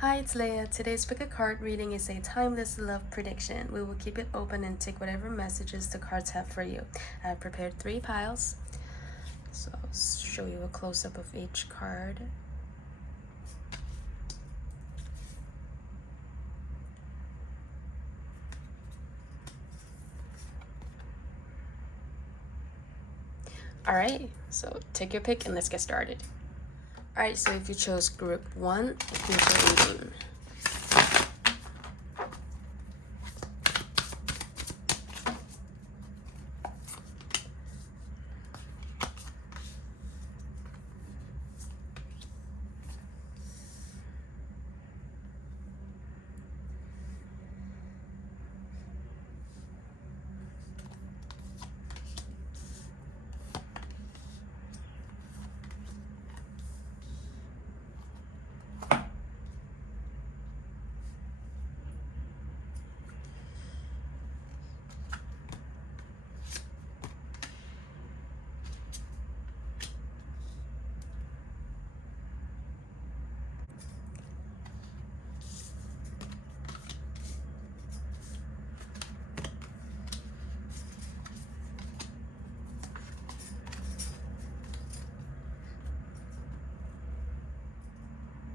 Hi, it's Leia. Today's pick a card reading is a timeless love prediction. We will keep it open and take whatever messages the cards have for you. I have prepared 3 piles, so I'll show you a close-up of each card. Alright, so take your pick and let's get started. Alright, so if you chose group 1, here's your reading.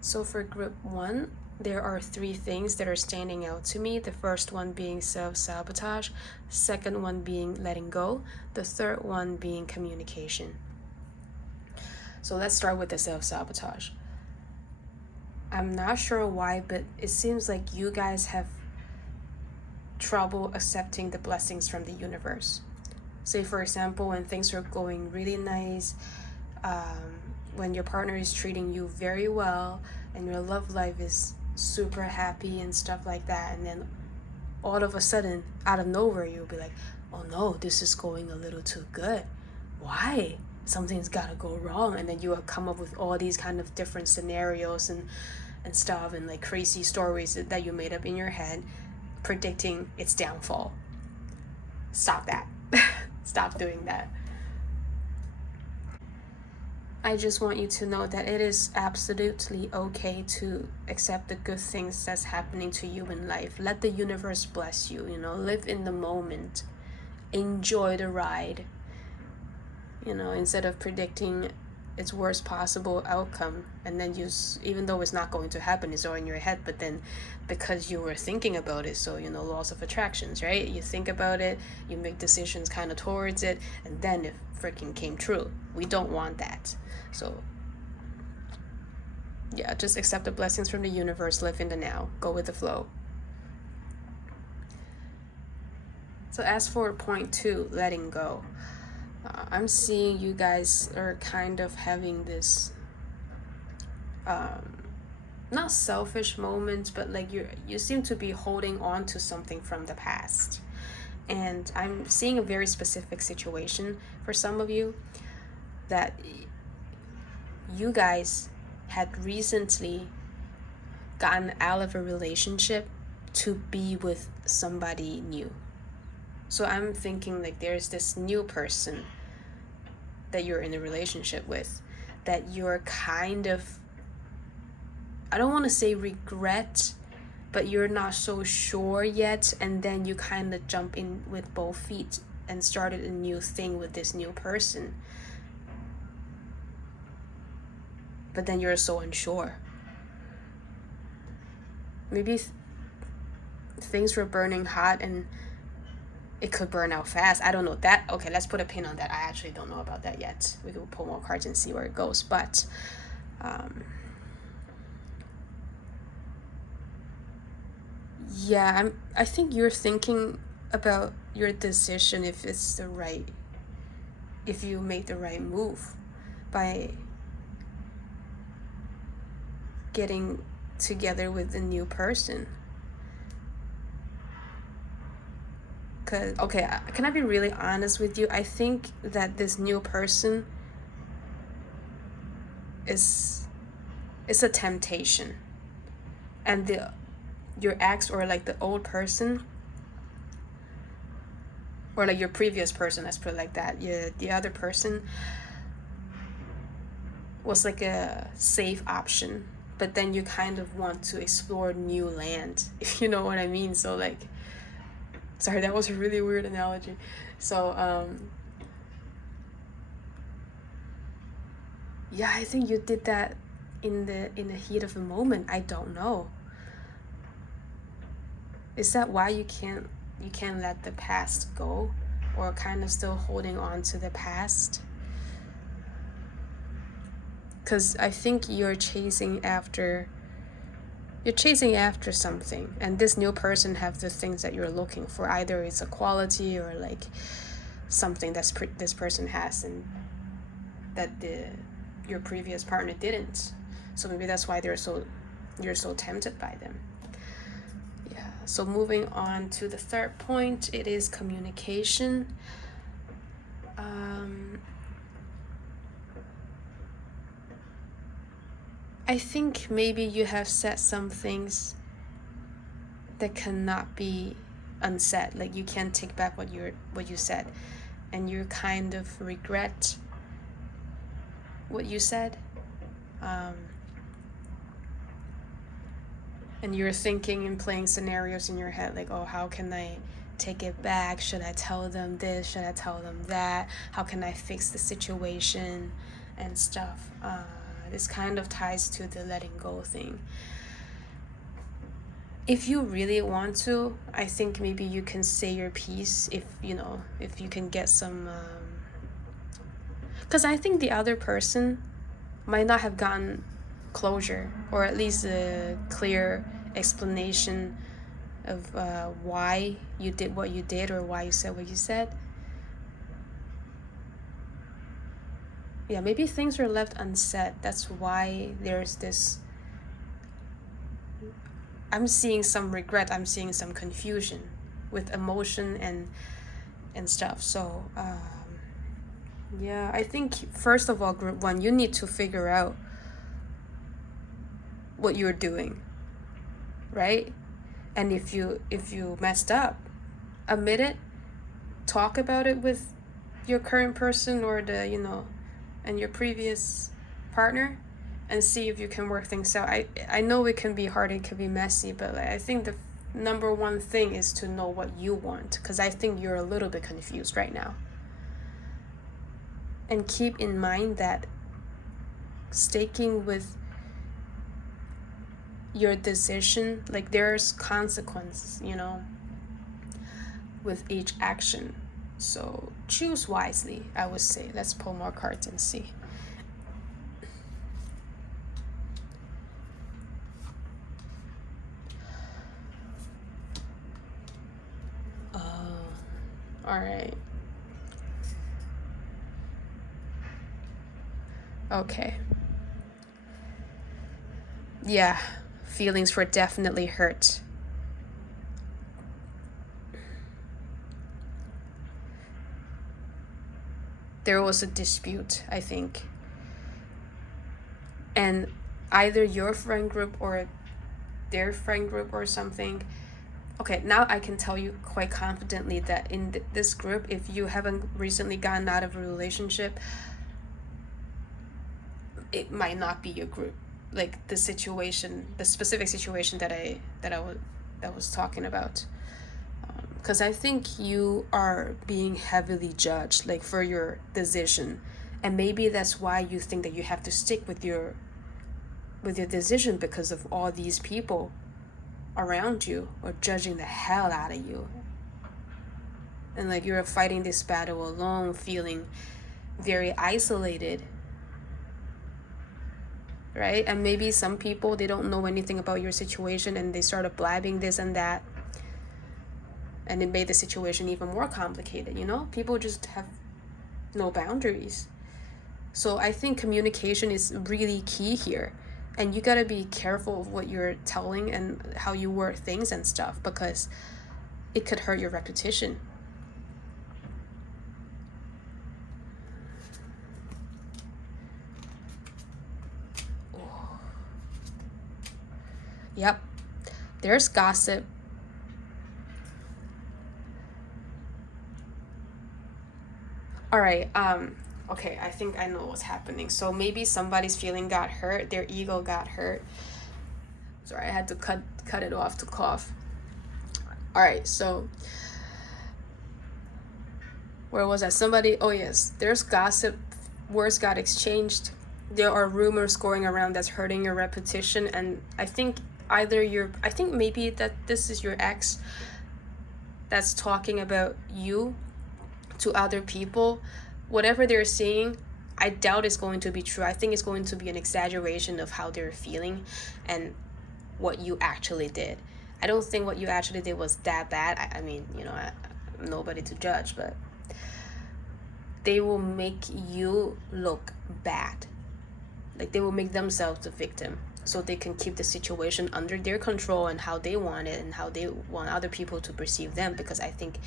So for group 1, there are 3 things that are standing out to me. The first one being self-sabotage, second one being letting go, the third one being communication. So let's start with the self-sabotage. I'm not sure why, but it seems like you guys have trouble accepting the blessings from the universe. Say, for example, when things are going really nice, when your partner is treating you very well and your love life is super happy and stuff like that, and then all of a sudden, out of nowhere, you'll be like, oh no, this is going a little too good. Why? Something's gotta go wrong. And then you will come up with all these kind of different scenarios and stuff, and like crazy stories that you made up in your head predicting its downfall. Stop that. Stop doing that. I just want you to know that it is absolutely okay to accept the good things that's happening to you in life. Let the universe bless you, live in the moment. Enjoy the ride. Instead of predicting its worst possible outcome, and then even though it's not going to happen, it's all in your head, but then because you were thinking about it, so laws of attractions, right? You think about it, you make decisions kind of towards it, and then it freaking came true. We don't want that. So yeah, just accept the blessings from the universe, live in the now, go with the flow. So as for point 2, letting go, I'm seeing you guys are kind of having this not selfish moments, but like you seem to be holding on to something from the past. And I'm seeing a very specific situation for some of you, that you guys had recently gotten out of a relationship to be with somebody new. So I'm thinking like there's this new person that you're in a relationship with that you're kind of, I don't want to say regret, but you're not so sure yet, and then you kind of jump in with both feet and started a new thing with this new person. But then you're so unsure. Maybe things were burning hot and it could burn out fast. I don't know that. Okay, let's put a pin on that. I actually don't know about that yet. We can pull more cards and see where it goes. But yeah, I think you're thinking about your decision, if you made the right move by getting together with a new person. Cause okay, can I be really honest with you? I think that this new person is a temptation, and your ex, or like the old person, or like your previous person, let's put it like that. Yeah, the other person was like a safe option, but then you kind of want to explore new land, if you know what I mean. So like, sorry, that was a really weird analogy. So yeah, I think you did that in the heat of the moment. I don't know. Is that why you can't let the past go, or kind of still holding on to the past? Because I think you're chasing after something, and this new person have the things that you're looking for. Either it's a quality or like something that's this person has and that your previous partner didn't. So maybe that's why you're so tempted by them. Yeah. So moving on to the third point, it is communication. I think maybe you have said some things that cannot be unsaid. Like you can't take back what you said, and you kind of regret what you said. And you're thinking and playing scenarios in your head like, oh, how can I take it back? Should I tell them this? Should I tell them that? How can I fix the situation and stuff? This kind of ties to the letting go thing. If you really want to, I think maybe you can say your piece if you can get some, because I think the other person might not have gotten closure, or at least a clear explanation of why you did what you did, or why you said what you said. Yeah, maybe things were left unsaid. That's why there's this, I'm seeing some regret, I'm seeing some confusion with emotion and stuff. So yeah, I think first of all, group 1, you need to figure out what you're doing, right? And if you messed up, admit it, talk about it with your current person or and your previous partner, and see if you can work things out. I know it can be hard, it can be messy, but I think the number one thing is to know what you want, because I think you're a little bit confused right now. And keep in mind that sticking with your decision, like there's consequences, with each action. So choose wisely, I would say. Let's pull more cards and see. All right. Okay. Yeah, feelings were definitely hurt. There was a dispute, I think. And either your friend group or their friend group or something. Okay, now I can tell you quite confidently that in this group, if you haven't recently gotten out of a relationship, it might not be your group. Like the specific situation that I was talking about. Because I think you are being heavily judged, like for your decision, and maybe that's why you think that you have to stick with your decision, because of all these people around you are judging the hell out of you, and like you're fighting this battle alone, feeling very isolated, right? And maybe some people, they don't know anything about your situation, and they started blabbing this and that, and it made the situation even more complicated. People just have no boundaries. So I think communication is really key here, and you gotta be careful of what you're telling and how you word things and stuff, because it could hurt your reputation. Yep, there's gossip. All right, okay, I think I know what's happening. So maybe somebody's feeling got hurt, their ego got hurt, Sorry, I had to cut it off to cough. All right, so where was I? Oh yes, there's gossip, words got exchanged. There are rumors going around that's hurting your reputation, and I think I think maybe that this is your ex that's talking about you to other people. Whatever they're saying, I doubt it's going to be true. I think it's going to be an exaggeration of how they're feeling and what you actually did. I don't think what you actually did was that bad. I mean, I'm nobody to judge, but they will make you look bad. Like, they will make themselves the victim so they can keep the situation under their control and how they want it and how they want other people to perceive them, because I think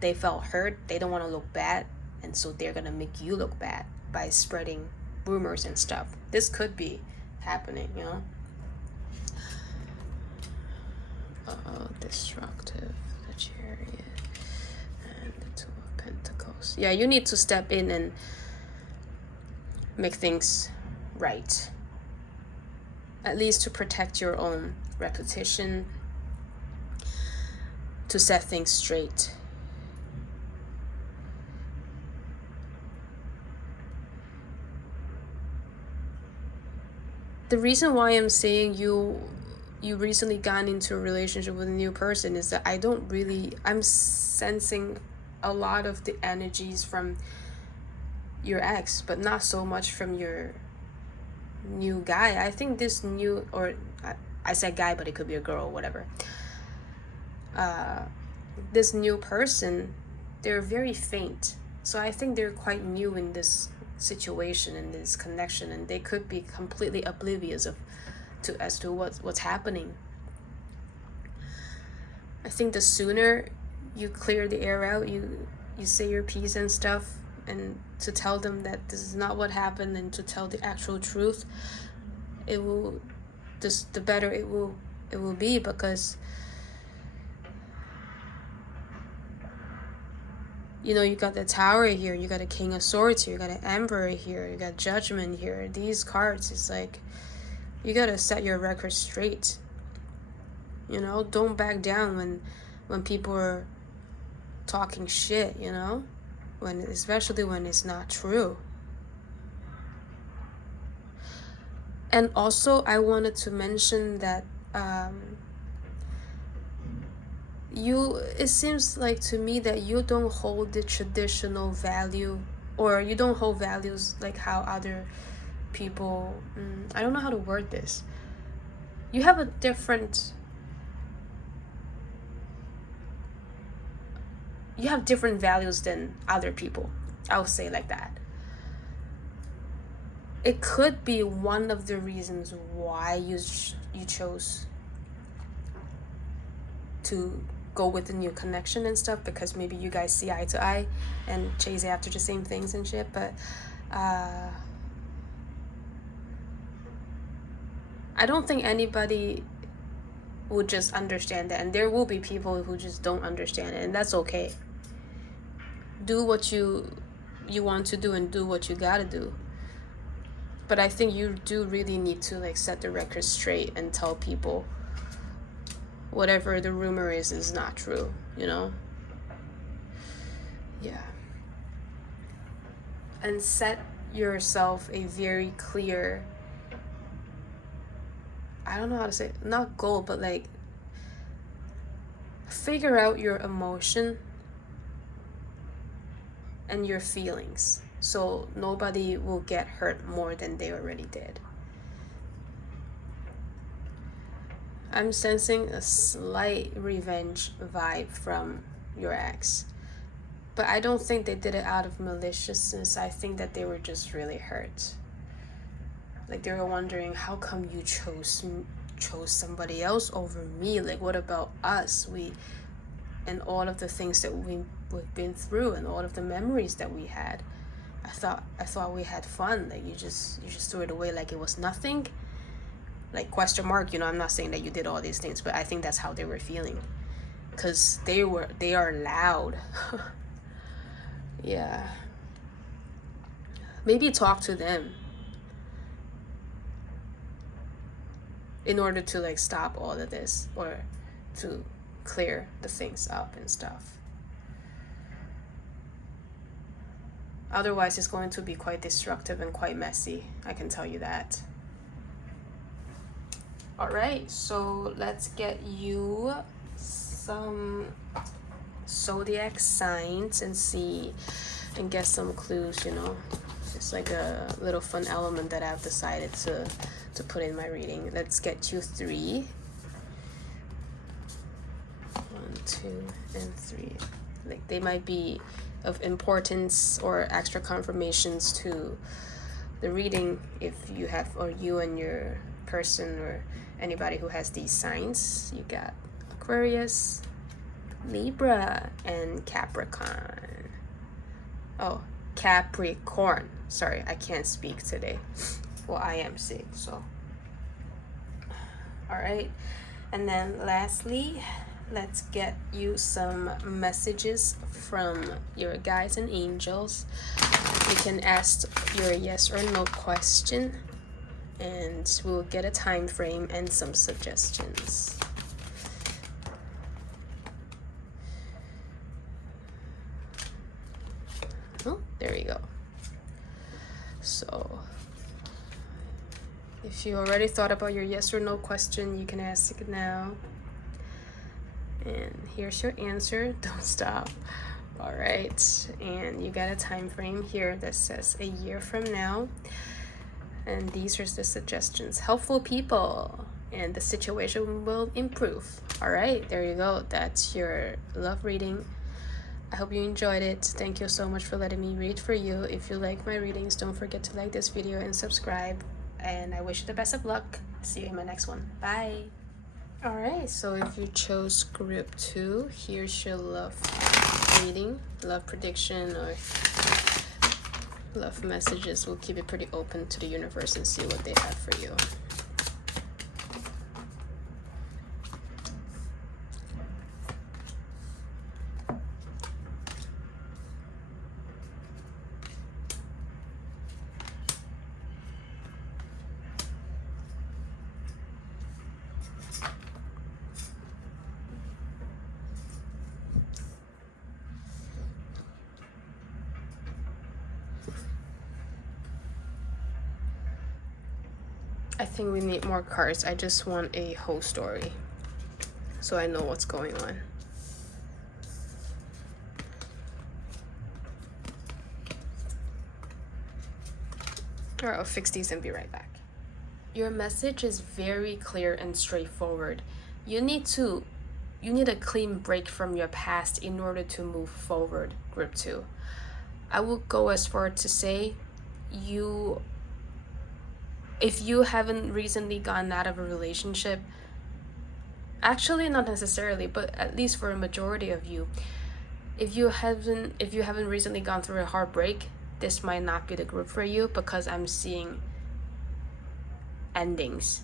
they felt hurt. They don't want to look bad, and so they're gonna make you look bad by spreading rumors and stuff. This could be happening, Destructive, the Chariot, and the Two of Pentacles. Yeah, you need to step in and make things right, at least to protect your own reputation, to set things straight. The reason why I'm saying you recently got into a relationship with a new person is that I'm sensing a lot of the energies from your ex, but not so much from your new guy. I think this new, or I said guy, but it could be a girl or whatever. This new person, they're very faint. So I think they're quite new in this situation and this connection, and they could be completely oblivious as to what's happening. I think the sooner you clear the air out, you say your piece and stuff, and to tell them that this is not what happened, and to tell the actual truth, the better it will be, because you got the Tower here, you got a King of Swords here, you got an Emperor here, you got Judgment here. These cards, it's like, you gotta set your record straight. Don't back down when people are talking shit, especially when it's not true. And also, I wanted to mention that it seems like to me that you don't hold the traditional value, or you don't hold values like how other people, I don't know how to word this. You have a different values than other people. I'll say like that. It could be one of the reasons why you chose to go with the new connection and stuff, because maybe you guys see eye to eye and chase after the same things and shit, but I don't think anybody would just understand that, and there will be people who just don't understand it, and that's okay. Do what you want to do, and do what you gotta do. But I think you do really need to set the record straight and tell people whatever the rumor is not true, Yeah. And set yourself a very clear, I don't know how to say it, not goal, but figure out your emotion and your feelings, so nobody will get hurt more than they already did. I'm sensing a slight revenge vibe from your ex, but I don't think they did it out of maliciousness. I think that they were just really hurt. They were wondering, how come you chose somebody else over me? What about us? And all of the things that we've been through, and all of the memories that we had. I thought we had fun. You just threw it away like it was nothing. Question mark. I'm not saying that you did all these things, but I think that's how they were feeling, because they are loud. Yeah. Maybe talk to them. in order to like stop all of this or to clear the things up and stuff. Otherwise, it's going to be quite destructive and quite messy. I can tell you that. All right, so let's get you some zodiac signs and see and get some clues, you know. It's like a little fun element that I've decided to put in my reading. Let's get you 3. 1, 2, and 3. Like they might be of importance or extra confirmations to the reading if you have, or you and your person or anybody who has these signs. You got Aquarius, Libra, and Capricorn. Oh, Capricorn. Sorry, I can't speak today. Well, I am sick, so. All right. And then lastly, let's get you some messages from your guides and angels. You can ask your yes or no question, and we'll get a time frame and some suggestions. Oh, there you go. So if you already thought about your yes or no question, you can ask it now. And here's your answer. Don't stop. All right, and you got a time frame here that says a year from now, and these are the suggestions. Helpful people, and the situation will improve. All right, there you go. That's your love reading. I hope you enjoyed it. Thank you so much for letting me read for you. If you like my readings, don't forget to like this video and subscribe, and I wish you the best of luck. See you in my next one. Bye. All right, so if you chose group 2, here's your love reading, love prediction, or love messages. We'll keep it pretty open to the universe and see what they have for you. I think we need more cards. I just want a whole story so I know what's going on. All right, I'll fix these and be right back. Your message is very clear and straightforward. You need a clean break from your past in order to move forward, group 2. I will go as far to say if you haven't recently gotten out of a relationship, actually not necessarily, but at least for a majority of you, if you haven't recently gone through a heartbreak, this might not be the group for you, because I'm seeing endings,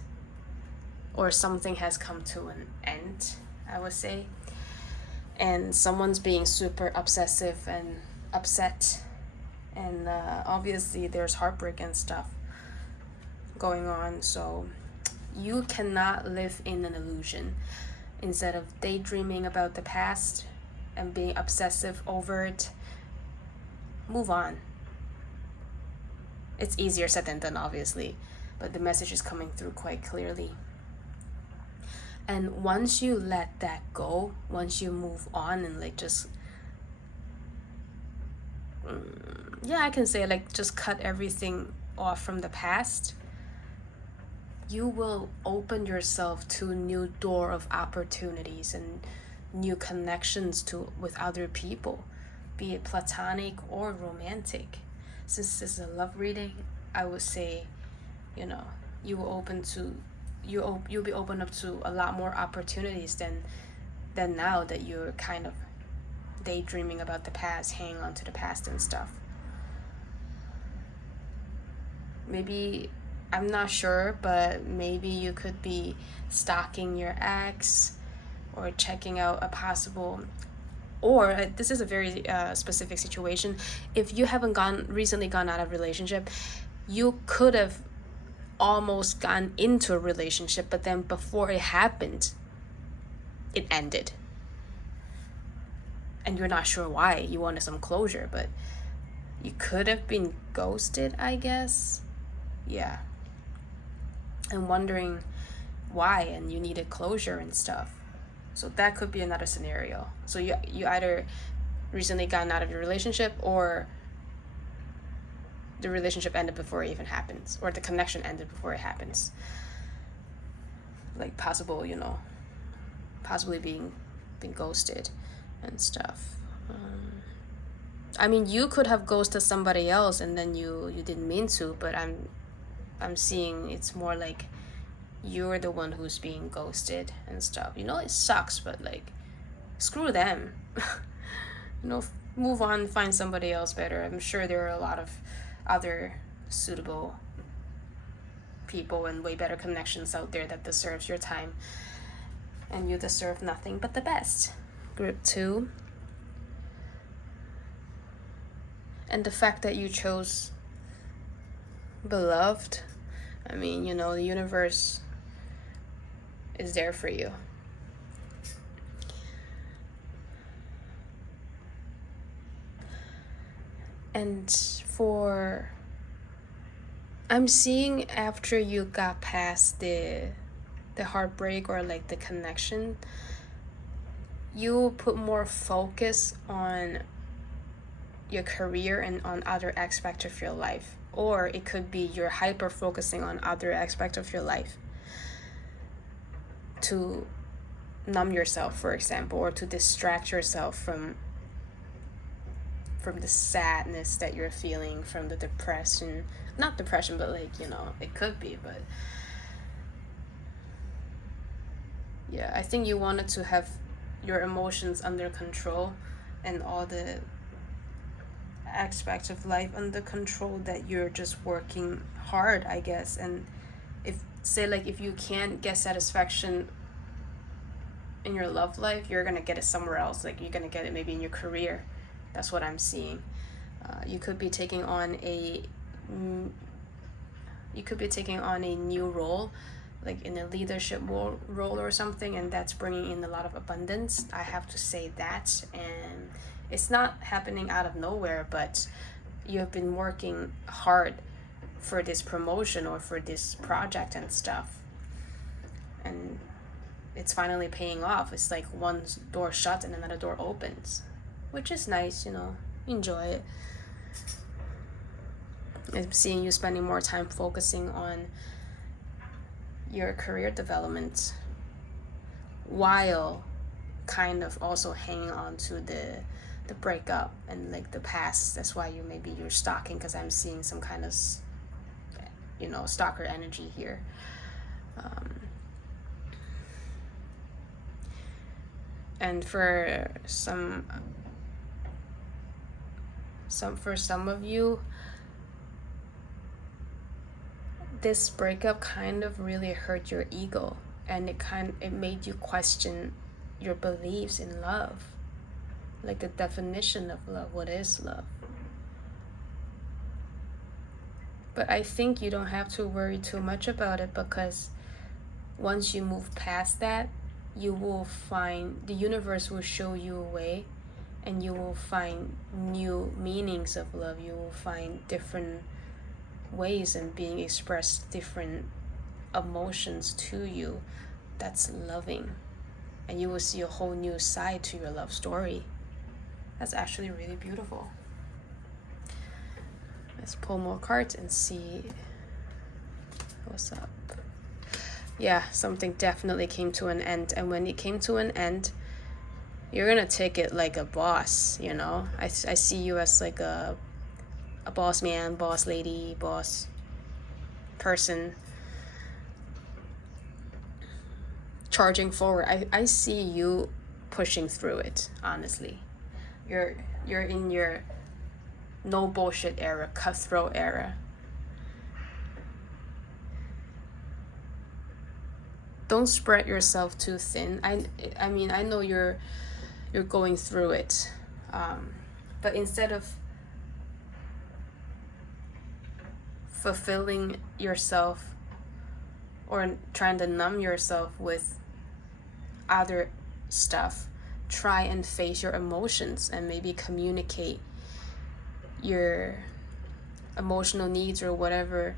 or something has come to an end, I would say, and someone's being super obsessive and upset, and obviously there's heartbreak and stuff going on. So you cannot live in an illusion. Instead of daydreaming about the past and being obsessive over it, move on. It's easier said than done, obviously, but the message is coming through quite clearly. And once you let that go, once you move on and like just I can say like just cut everything off from the past, you will open yourself to a new door of opportunities and new connections with other people, be it platonic or romantic. Since this is a love reading, I would say, you'll be open up to a lot more opportunities than now that you're kind of daydreaming about the past, hanging on to the past and stuff. Maybe, I'm not sure, but maybe you could be stalking your ex or checking out a possible, or this is a very specific situation. If you haven't recently gone out of a relationship, you could have almost gotten into a relationship, but then before it happened, it ended. And you're not sure why. You wanted some closure, but you could have been ghosted, I guess. Yeah. And wondering why, and you needed closure and stuff. So that could be another scenario. So you either recently gotten out of your relationship, or the relationship ended before it even happens, or the connection ended before it happens. Like possibly being ghosted and stuff. I mean, you could have ghosted somebody else and then you didn't mean to, but I'm seeing it's more like you're the one who's being ghosted and stuff. It sucks, but like, screw them. Move on, find somebody else better. I'm sure there are a lot of other suitable people and way better connections out there that deserves your time, and you deserve nothing but the best. Group 2. And the fact that you chose beloved, I mean, the universe is there for you. And I'm seeing after you got past the heartbreak, or like the connection, you put more focus on your career and on other aspects of your life. Or it could be you're hyper focusing on other aspects of your life to numb yourself, for example, or to distract yourself from the sadness that you're feeling, from the depression. Not depression, but like, it could be, but yeah, I think you wanted to have your emotions under control and all the aspects of life under control, that you're just working hard, I guess. And if you can't get satisfaction in your love life, you're gonna get it somewhere else. Like, you're gonna get it maybe in your career. That's what I'm seeing. You could be taking on a new role, like in a leadership role or something, and that's bringing in a lot of abundance. I have to say that. And it's not happening out of nowhere, but you have been working hard for this promotion or for this project and stuff, and it's finally paying off. It's like one door shuts and another door opens, which is nice. Enjoy it. I'm seeing you spending more time focusing on your career development while kind of also hanging on to the breakup and like the past. That's why you're stalking, because I'm seeing some kind of stalker energy here. And for some of you, this breakup kind of really hurt your ego, and it made you question your beliefs in love, like the definition of love. What is love? But I think you don't have to worry too much about it, because once you move past that, you will find, the universe will show you a way, and you will find new meanings of love. You will find different ways and being expressed, different emotions to you. That's loving. And you will see a whole new side to your love story. That's actually really beautiful. Let's pull more cards and see what's up. Yeah, something definitely came to an end. And when it came to an end, you're gonna take it like a boss, I see you as like a boss man, boss lady, boss person, charging forward. I see you pushing through it, honestly. You're in your no bullshit era, cutthroat era. Don't spread yourself too thin. I mean, I know you're going through it, but instead of fulfilling yourself or trying to numb yourself with other stuff. Try and face your emotions and maybe communicate your emotional needs or whatever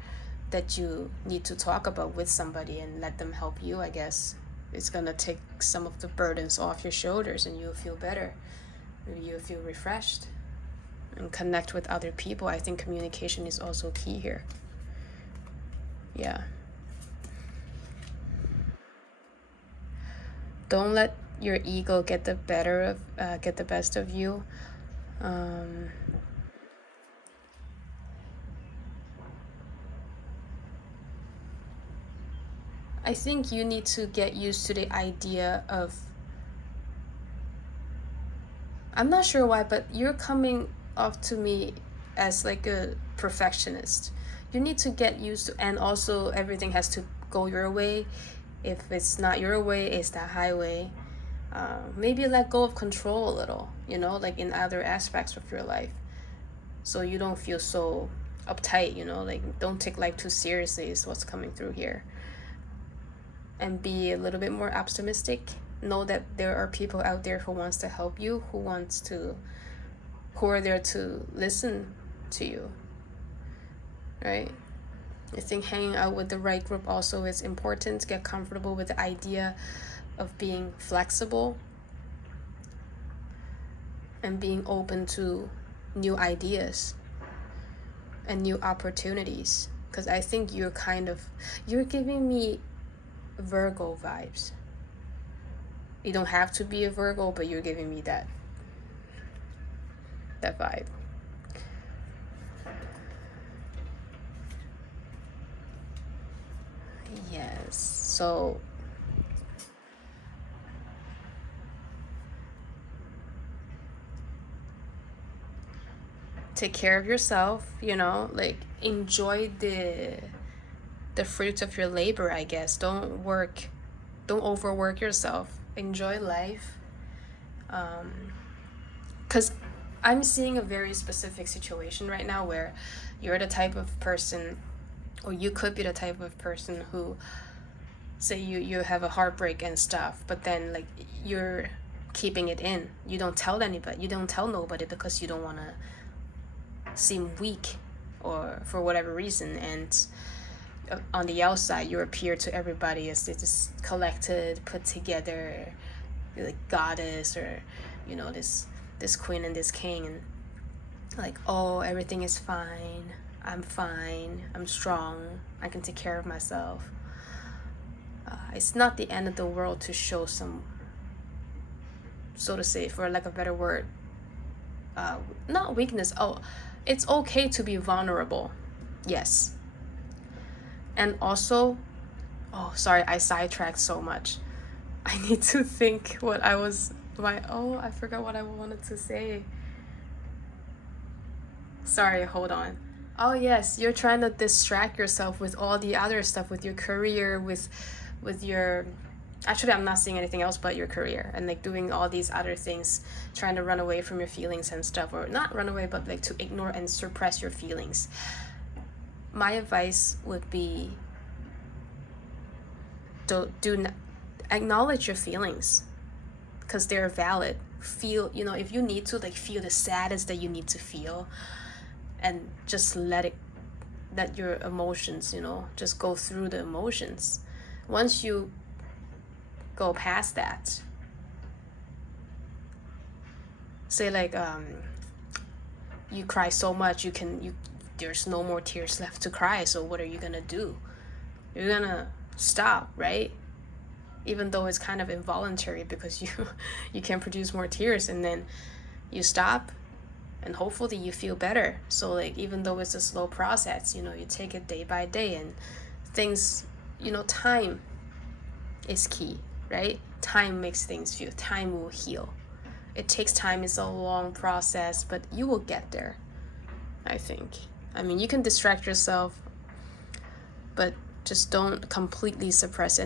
that you need to talk about with somebody, and let them help you. I guess it's gonna take some of the burdens off your shoulders and you'll feel better. Maybe you'll feel refreshed and connect with other people. I think communication is also key here. Yeah. Don't let your ego get the best of you. I think you need to get used to the idea of, I'm not sure why, but you're coming off to me as like a perfectionist. You need to get used to, and also everything has to go your way. If it's not your way, it's the highway. Maybe let go of control a little, like in other aspects of your life. So you don't feel so uptight, like don't take life too seriously is what's coming through here. And be a little bit more optimistic. Know that there are people out there who wants to help you, who are there to listen to you, right? I think hanging out with the right group also is important. Get comfortable with the idea of being flexible and being open to new ideas and new opportunities. Because I think you're giving me Virgo vibes. You don't have to be a Virgo, but you're giving me that vibe. Yes. So take care of yourself, like enjoy the fruits of your labor, I guess. Don't overwork yourself. Enjoy life. Because I'm seeing a very specific situation right now where you're the type of person, or you could be the type of person who, say you have a heartbreak and stuff, but then like you're keeping it in. You don't tell anybody. You don't tell nobody because you don't want to seem weak or for whatever reason. And on the outside you appear to everybody as this collected, put together, like goddess, or this queen and this king, and like, oh, everything is fine, I'm strong, I can take care of myself. It's not the end of the world to show some, so to say, for like a better word, not weakness. Oh, it's okay to be vulnerable. Yes. And also, oh, sorry, I sidetracked so much. I need to think I forgot what I wanted to say. Sorry, hold on. Oh yes, you're trying to distract yourself with all the other stuff, with your career, with your, actually I'm not seeing anything else but your career, and like doing all these other things, trying to run away from your feelings and stuff, or not run away, but like to ignore and suppress your feelings. My advice would be, acknowledge your feelings, because they're valid. Feel, if you need to, like, feel the saddest that you need to feel, and just let your emotions, just go through the emotions. Once you go past that, say like you cry so much, there's no more tears left to cry, so what are you gonna do? You're gonna stop, right? Even though it's kind of involuntary, because you can produce more tears, and then you stop, and hopefully you feel better. So like, even though it's a slow process, you take it day by day, and things, time is key, right? Time makes things feel, time will heal. It takes time, it's a long process, but you will get there, I think. I mean, you can distract yourself, but just don't completely suppress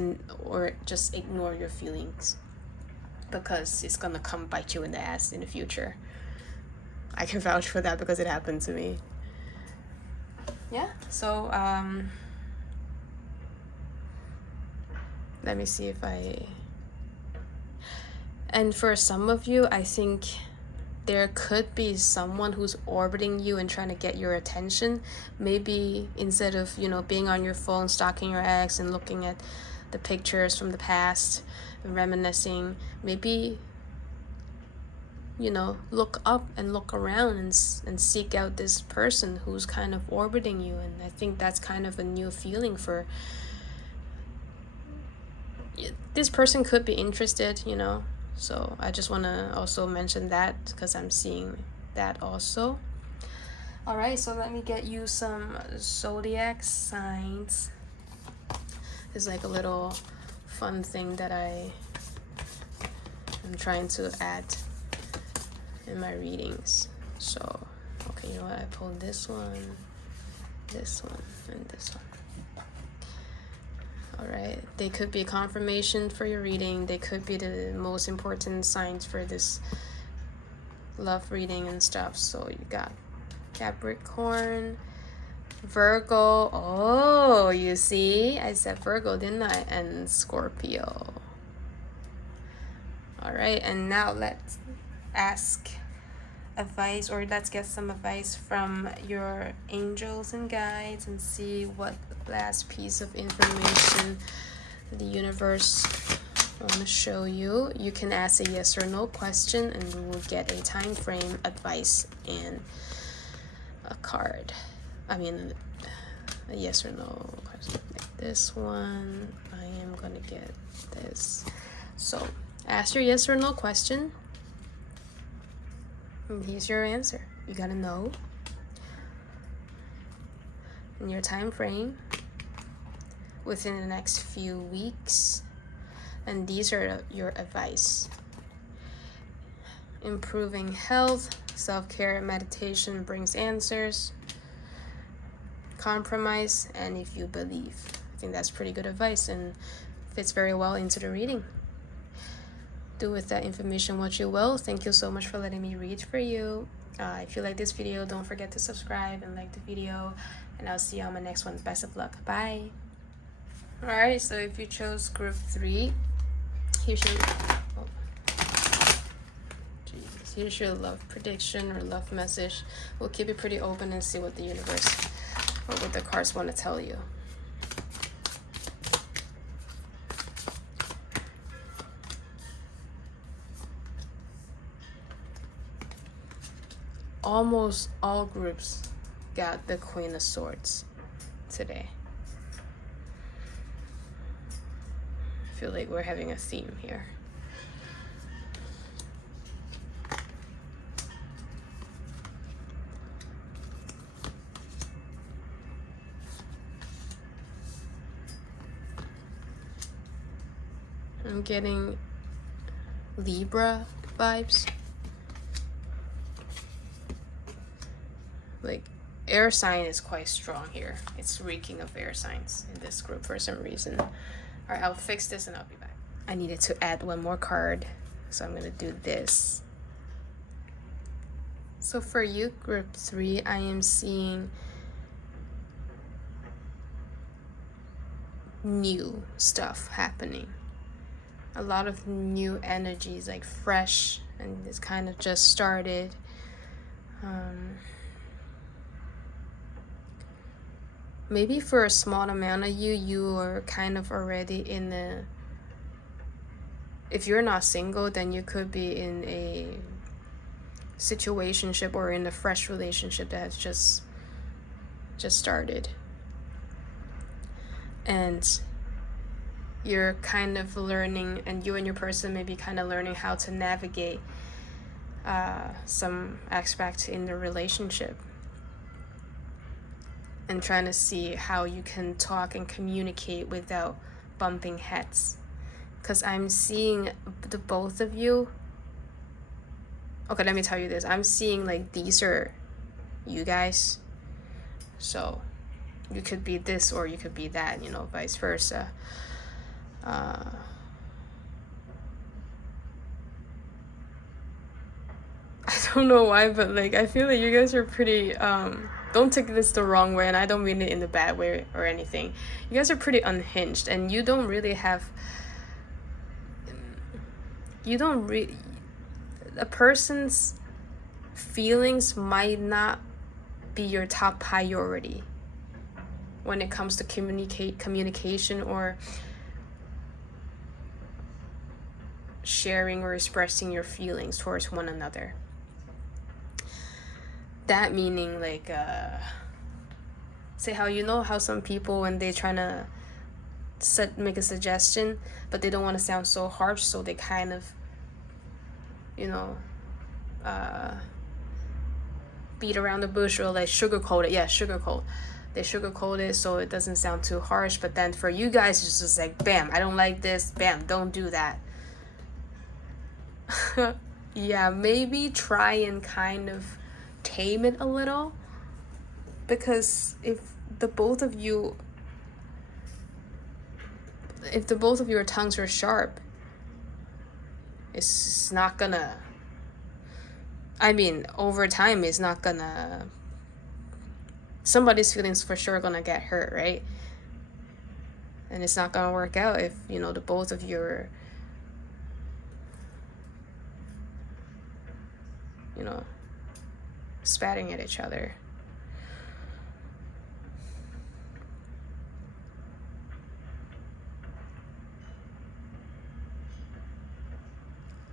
or just ignore your feelings, because it's gonna come bite you in the ass in the future. I can vouch for that because it happened to me. Yeah, so let me see if and for some of you, I think there could be someone who's orbiting you and trying to get your attention. Maybe instead of, being on your phone, stalking your ex and looking at the pictures from the past and reminiscing, maybe, look up and look around and seek out this person who's kind of orbiting you. And I think that's kind of a new feeling for this person. Could be interested, so I just want to also mention that because I'm seeing that also. All right, so let me get you some zodiac signs. It's like a little fun thing that I'm trying to add in my readings. So, okay, you know what? I pulled this one, and this one. All right, they could be a confirmation for your reading. They could be the most important signs for this love reading and stuff. So you got Capricorn, Virgo. Oh, you see, I said Virgo, didn't I? And Scorpio. All right, and now let's ask advice, or let's get some advice from your angels and guides and see what last piece of information the universe want to show you. You can ask a yes or no question and we will get a time frame, advice, and a card. A yes or no question. Like this one, I am gonna get this. So ask your yes or no question. And here's your answer. You gotta know. In your time frame within the next few weeks. And these are your advice. Improving health, self-care, meditation brings answers. Compromise, and if you believe. I think that's pretty good advice and fits very well into the reading. Do with that information what you will. Thank you so much for letting me read for you. If you like this video, don't forget to subscribe and like the video, and I'll see you on my next one. Best of luck. Bye. Alright, so if you chose group 3, here's your love prediction or love message. We'll keep it pretty open and see what the universe or what the cards want to tell you. Almost all groups got the Queen of Swords today. I feel like we're having a theme here. I'm getting Libra vibes. Like, air sign is quite strong here. It's reeking of air signs in this group for some reason. All right, I'll fix this and I'll be back. I needed to add one more card, so I'm gonna do this. So for you, group 3, I am seeing new stuff happening. A lot of new energies, like fresh, and it's kind of just started. Maybe for a small amount of you are kind of already in the, if you're not single, then you could be in a situationship or in a fresh relationship that has just started. And you're kind of learning, and you and your person may be kind of learning how to navigate some aspect in the relationship. And trying to see how you can talk and communicate without bumping heads. Because I'm seeing the both of you. Okay, let me tell you this. I'm seeing like these are you guys. So you could be this or you could be that, vice versa. I don't know why, but like I feel like you guys are pretty don't take this the wrong way, and I don't mean it in a bad way or anything. You guys are pretty unhinged, and you don't really have, a person's feelings might not be your top priority when it comes to communication or sharing or expressing your feelings towards one another. That meaning, like, say how some people, when they're trying to make a suggestion, but they don't want to sound so harsh, so they kind of, beat around the bush, or like sugarcoat it. They sugarcoat it so it doesn't sound too harsh, but then for you guys, it's just like, bam, I don't like this, bam, don't do that. Yeah, maybe try and kind of tame it a little, because if the both of your tongues are sharp, it's not gonna, over time, it's not gonna, somebody's feelings for sure gonna get hurt, right? And it's not gonna work out if, the both of you are, spatting at each other.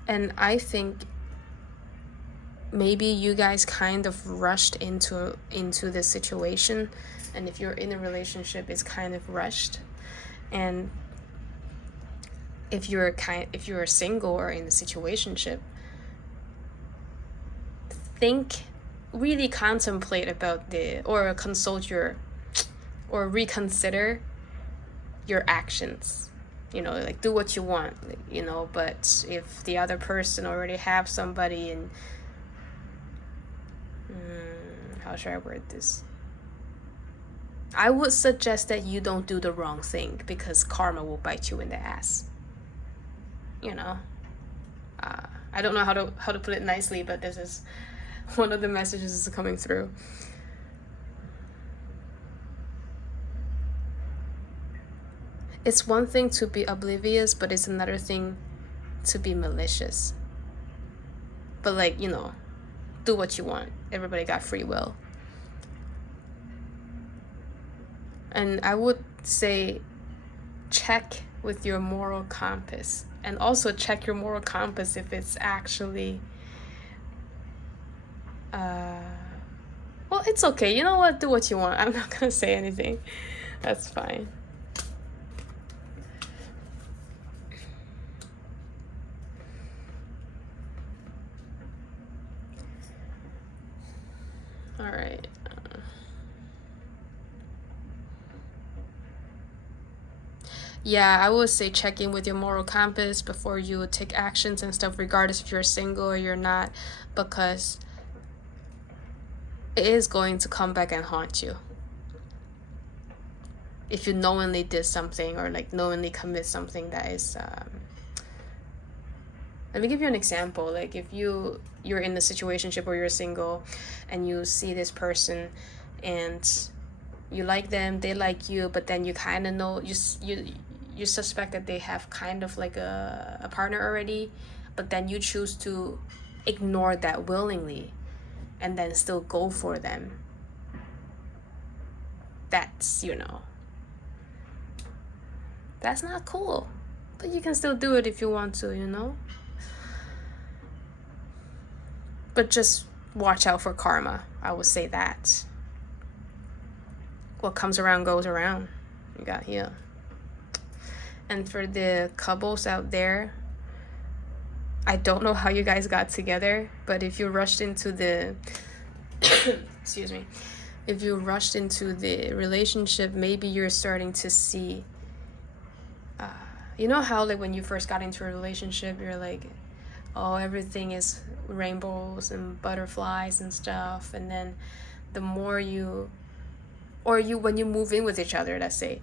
And I think maybe you guys kind of rushed into this situation, and if you're in a relationship, it's kind of rushed. And if you're single or in a situationship, really contemplate about reconsider your actions. Like, do what you want, but if the other person already have somebody, and how should I word this? I would suggest that you don't do the wrong thing, because karma will bite you in the ass. I don't know how to put it nicely, but this is one of the messages is coming through. It's one thing to be oblivious, but it's another thing to be malicious. But, like, do what you want. Everybody got free will. And I would say check with your moral compass. And also check your moral compass if it's actually... well, it's okay. You know what? Do what you want. I'm not gonna say anything. That's fine. All right. Yeah, I would say check in with your moral compass before you take actions and stuff, regardless if you're single or you're not, because it is going to come back and haunt you. If you knowingly did something, or like knowingly commit something that is, let me give you an example. Like, if you're in a situationship or you're single and you see this person and you like them, they like you, but then you kind of know, you suspect that they have kind of like a partner already, but then you choose to ignore that willingly and then still go for them. That's, that's not cool. But you can still do it if you want to, But just watch out for karma. I would say that. What comes around goes around. You got here. And for the couples out there, I don't know how you guys got together, but if you rushed into the excuse me, if you rushed into the relationship, maybe you're starting to see, you know how, like, when you first got into a relationship, you're like, oh, everything is rainbows and butterflies and stuff, and then the more when you move in with each other, let's say,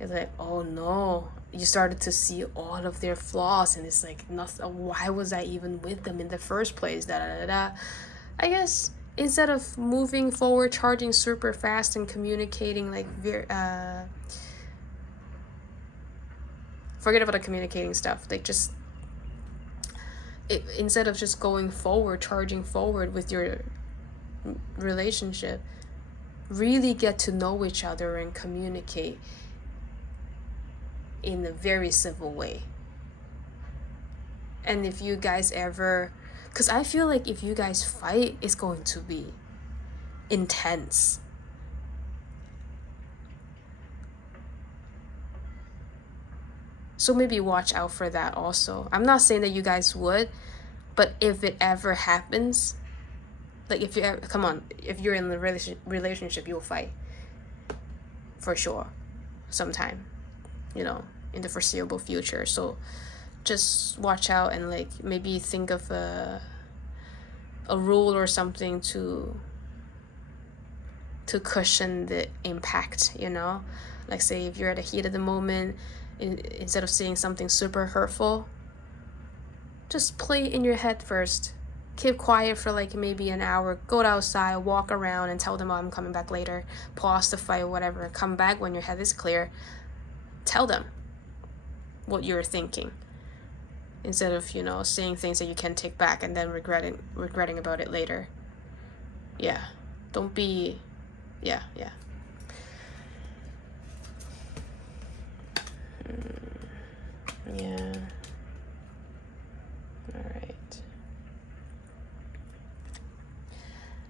it's like, oh no, you started to see all of their flaws, and it's like, nothing, why was I even with them in the first place, da da da da. I guess instead of moving forward, charging super fast and communicating like forget about the communicating stuff, like just instead of just going forward, charging forward with your relationship, really get to know each other and communicate in a very civil way. And if you guys ever, because I feel like if you guys fight, it's going to be intense. So maybe watch out for that also. I'm not saying that you guys would, but if it ever happens, like if you ever, come on, if you're in the relationship, you'll fight for sure sometime, you know, in the foreseeable future. So just watch out and like maybe think of a rule or something to cushion the impact, you know. Like say if you're at the heat of the moment, instead of saying something super hurtful, just play it in your head first. Keep quiet for like maybe an hour, go outside, walk around and tell them, oh, I'm coming back later, pause the fight, whatever, come back when your head is clear, tell them what you're thinking, instead of, you know, saying things that you can't take back and then regretting about it later. Yeah, don't be, yeah. Yeah. All right.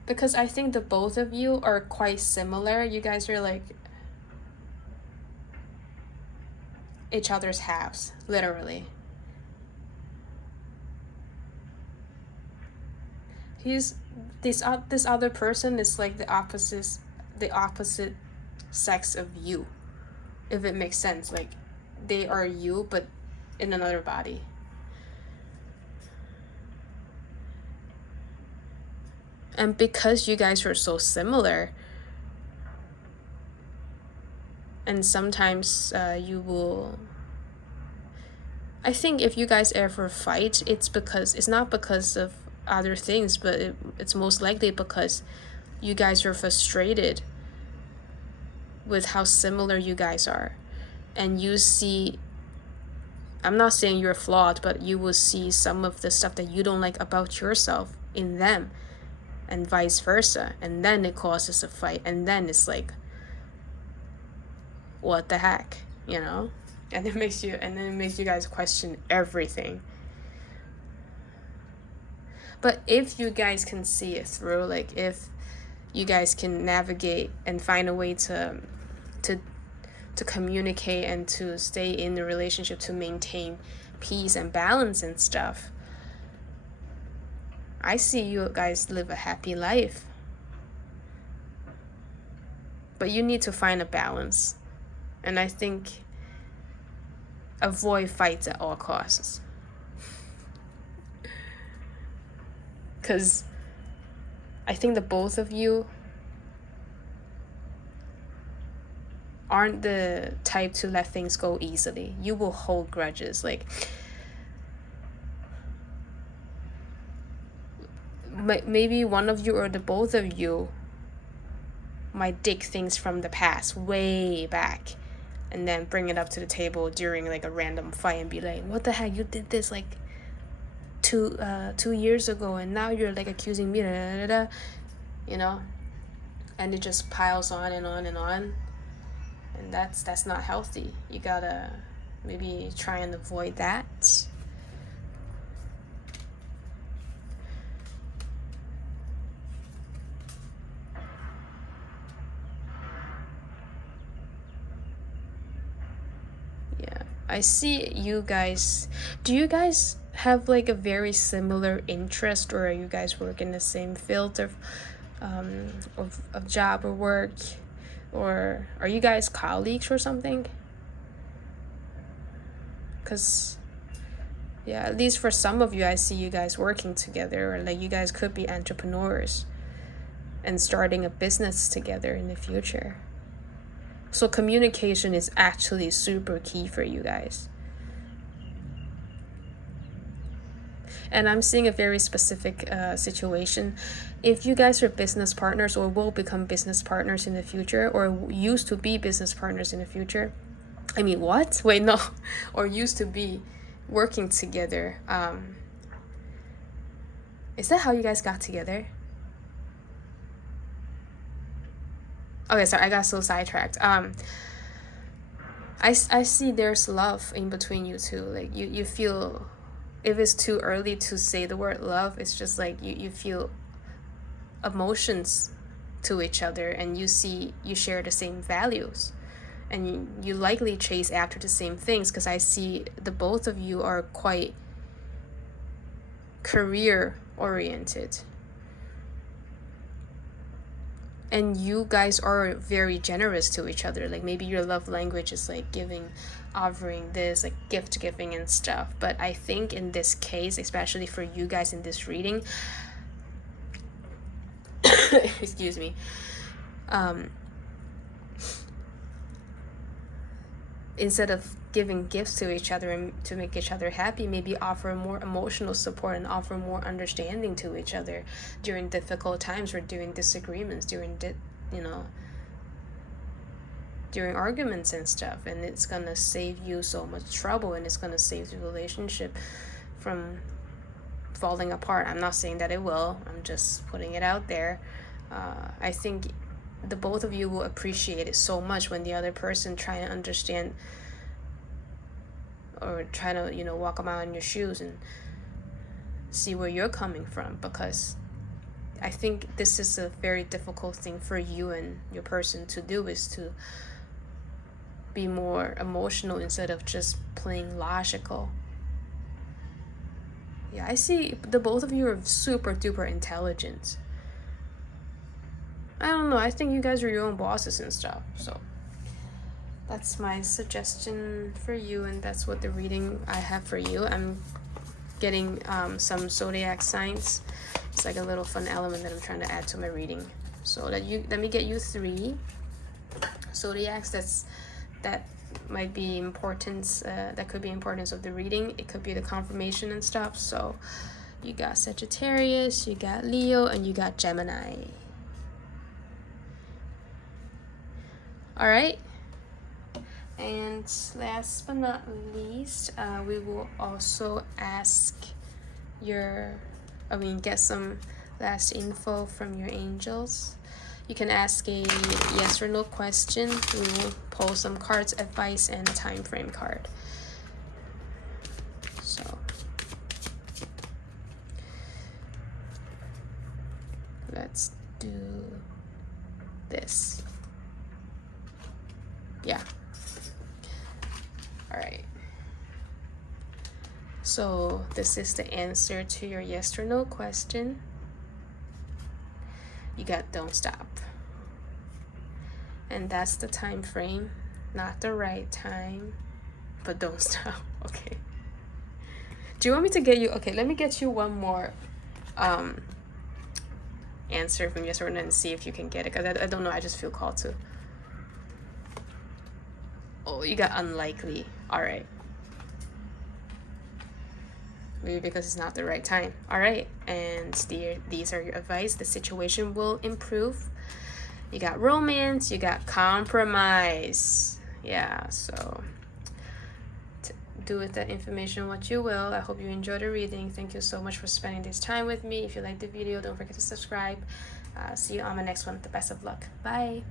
Because I think the both of you are quite similar. You guys are like each other's halves, literally. This other person is like the opposite sex of you, if it makes sense. Like they are you but in another body. And because you guys are so similar, and sometimes you will, I think if you guys ever fight, it's not because of other things, but it's most likely because you guys are frustrated with how similar you guys are. And you see, I'm not saying you're flawed, but you will see some of the stuff that you don't like about yourself in them, and vice versa. And then it causes a fight. And then it's like, what the heck, you know? And it makes you guys question everything. But if you guys can see it through, like if you guys can navigate and find a way to communicate and to stay in the relationship, to maintain peace and balance and stuff, I see you guys live a happy life. But you need to find a balance. And I think avoid fights at all costs. Because I think the both of you aren't the type to let things go easily. You will hold grudges. Like, maybe one of you or the both of you might dig things from the past way back and then bring it up to the table during like a random fight and be like, what the heck, you did this like 2 years ago and now you're like accusing me, you know. And it just piles on and on and on, and that's not healthy. You gotta maybe try and avoid that. Yeah, I see you guys. Do you guys have like a very similar interest, or are you guys work in the same field of job or work, or are you guys colleagues or something? Because yeah, at least for some of you, I see you guys working together, or like you guys could be entrepreneurs and starting a business together in the future. So communication is actually super key for you guys. And I'm seeing a very specific situation. If you guys are business partners or will become business partners in the future, or used to be business partners in the future, I mean, what? Wait, no. Or used to be working together. Is that how you guys got together? Okay, sorry, I got so sidetracked. I see there's love in between you two. Like, you feel, if it's too early to say the word love, it's just like you feel emotions to each other, and you share the same values, and you likely chase after the same things, because I see the both of you are quite career oriented, and you guys are very generous to each other. Like, maybe your love language is like giving, offering this, like gift giving and stuff. But I think in this case, especially for you guys in this reading, excuse me, instead of giving gifts to each other and to make each other happy, maybe offer more emotional support and offer more understanding to each other during difficult times, or during disagreements, during during arguments and stuff. And it's gonna save you so much trouble, and it's gonna save the relationship from falling apart. I'm not saying that it will, I'm just putting it out there. I think the both of you will appreciate it so much when the other person try to understand, or try to walk around in your shoes and see where you're coming from, because I think this is a very difficult thing for you and your person to do, is to be more emotional instead of just plain logical. Yeah, I see the both of you are super duper intelligent. I don't know, I think you guys are your own bosses and stuff. So that's my suggestion for you, and that's what the reading I have for you. I'm getting some zodiac signs. It's like a little fun element that I'm trying to add to my reading. So let me get you 3 zodiacs that might be importance, that could be importance of the reading. It could be the confirmation and stuff. So you got Sagittarius, you got Leo, and you got Gemini. All right. And last but not least, we will also get some last info from your angels. You can ask a yes or no question. We will pull some cards, advice, and a time frame card. So let's do this. Yeah. All right. So this is the answer to your yes or no question. You got don't stop. And that's the time frame, not the right time, but don't stop. Okay. Do you want me to get you? Okay, let me get you one more answer from yes or no and see if you can get it, because I don't know, I just feel called to. Oh, you got unlikely. All right. Maybe because it's not the right time. All right. And these are your advice. The situation will improve. You got romance. You got compromise. Yeah. So do with that information what you will. I hope you enjoyed the reading. Thank you so much for spending this time with me. If you liked the video, don't forget to subscribe. See you on my next one. The best of luck. Bye.